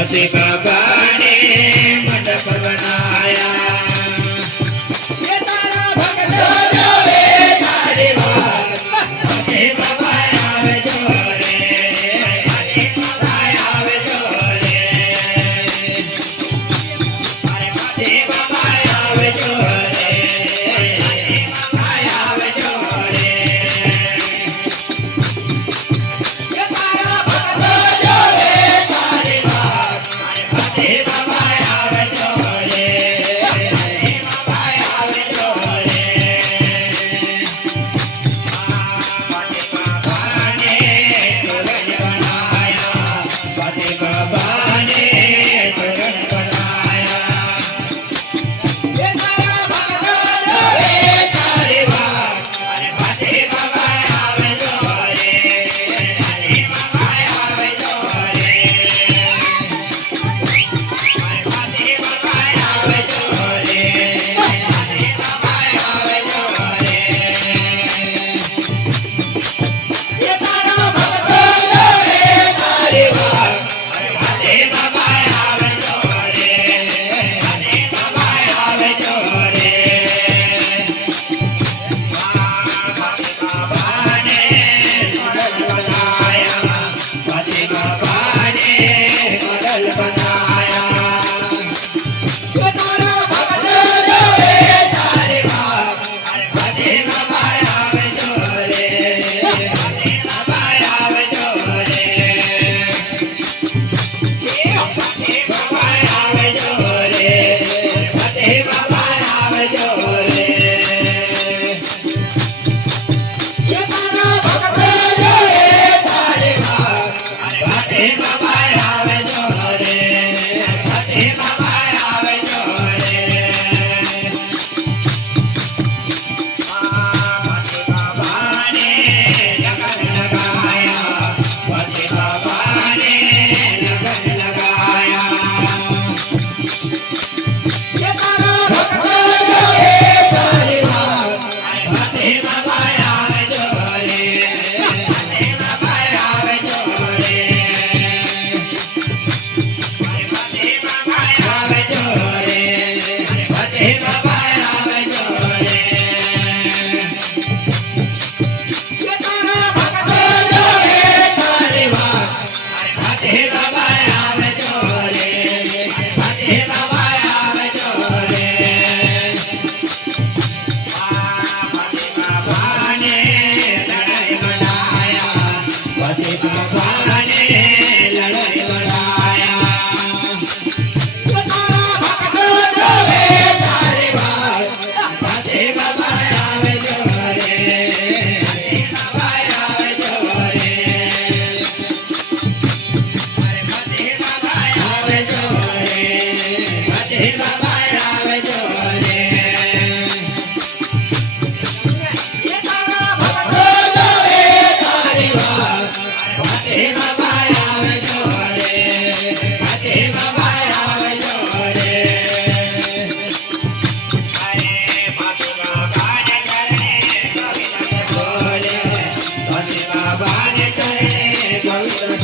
पति बाबा ने मंडप बनाया ये तारा भक्त जावे तारी बात पति बाबा आवे जोरे पति बाबा आवे जोरे अरे पति बाबा आवे जोरे पति बाबा आवे जोरे ये तारा भक्त जावे तारी बात पति बाबा आवे जोरे पति बाबा आवे जोरे पति बाबा ने तोरण बनाया पति बाबा ने तोरण बनाया ये तारा भक्त जावे तारी बात पति बाबा आवे जोरे पति बाबा आवे जोरे पति बाबा आवे जोरे पति बाबा आवे जोरे ये तारा भक्त जावे तारी बात पति बाबा आवे जोरे पति बाबा आवे जोरे पति बाबा ने मॉडल बनाया पति बाबा ने मॉडल बनाया ये तारा भक्त जावे तारी बात पति बाबा आवे जोरे पति बाबा आवे जोरे पति बाबा आवे जोरे पति बाबा आवे जोरे ये तारा भक्त जावे तारी बात पति बाबा आवे जोरे पति बाबा आवे जोरे पति बाबा ने लगन लगाया पति बाबा ने लगन लगाया ये तारा भक्त जावे तारी बात पति बाबा आवे जोरे पति बाबा आवे जोरे पति बाबा आवे जोरे पति बाबा आवे जोरे ये तारा भक्त जावे तारी बात पति बाबा आवे जोरे पति बाबा आवे जोरे पति बाबा ने लड़ाई बनाया पति बाबा ने लड़ाई बनाया ये तारा भक्त जावे तारी बात पति बाबा आवे जोरे पति बाबा आवे जोरे पति बाबा आवे जोरे पति बाबा आवे जोरे ये तारा भक्त जावे तारी बात पति बाबा आवे जोरे पति बाबा आवे जोरे अरे पति बाबा ने चरणे पवित्र बोले पति बाबा ने चरणे पवित्र